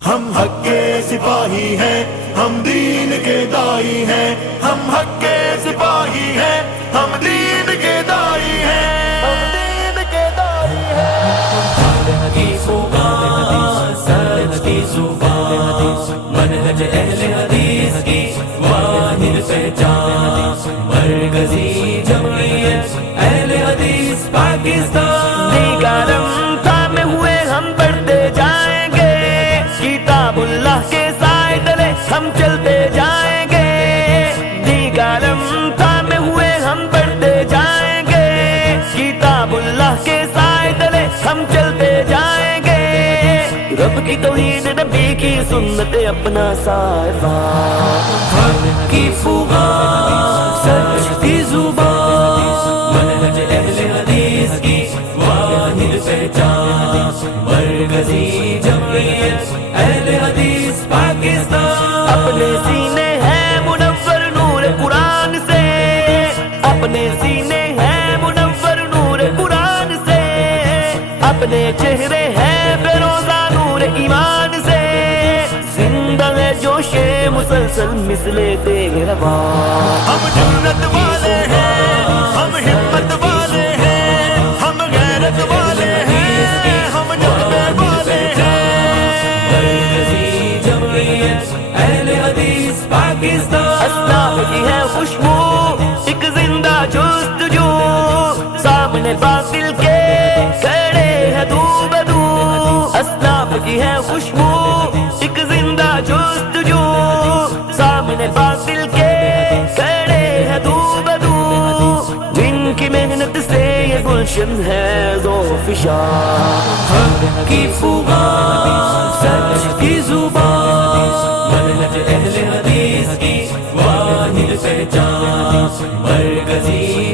ہم حق کے سپاہی ہیں، ہم دین کے دائی ہیں، ہم حق کے سپاہی ہیں، ہم دین کے دائی ہیں، ہم دین کے دائی ہیں۔ کی زبان سچ کی زبان، منہج اہل حدیث کی واحد پہچان، مرکزی جمعیت اہل حدیث پاکستان۔ دیگرم تھامے ہوئے ہم بڑھتے جائیں گے، کتاب اللہ کے سائے تلے ہم چلتے جائیں گے۔ دیگرم تھامے ہوئے ہم بڑھتے جائیں گے، کتاب اللہ کے سائے تلے ہم چلتے جائیں گے۔ رب کی توحید، نبی کی سنت، اپنا سائبان۔ حق کی فغان سچ کی زبان، منہج اہل حدیث کی واحد پہچان، مرکزی جمعیت اہل حدیث پاکستان۔ اپنے سینے ہیں منور نور قرآن سے، اپنے سینے ہیں منور نور قرآن سے، اپنے چہرے ہیں بے روزہ نور ایمان سے۔ زندہ ہے جوش مسلسل مثل تیغ روان۔ ہم جنت والے ہیں، ہم ہمت والے ہیں، ہم غیرت والے ہیں، ہم جذبے والے ہیں۔ مرکزی جمعیت اہل حدیث پاکستان۔ اسلاف کی ہے خوشبو، ایک زندہ جستجو، سامنے باطل کے کھڑے ہیں دو بدو۔ اسلاف کی ہے خوشبو، ایک زندہ جستجو، سامنے باطل کے کھڑے ہیں دو بدو۔ ان کی محنت سے یہ گلشن ہے ذوفشان۔ حق کی فغان سچ کی زبان، منہج اہل حدیث کی واحد پہچان، مرکزی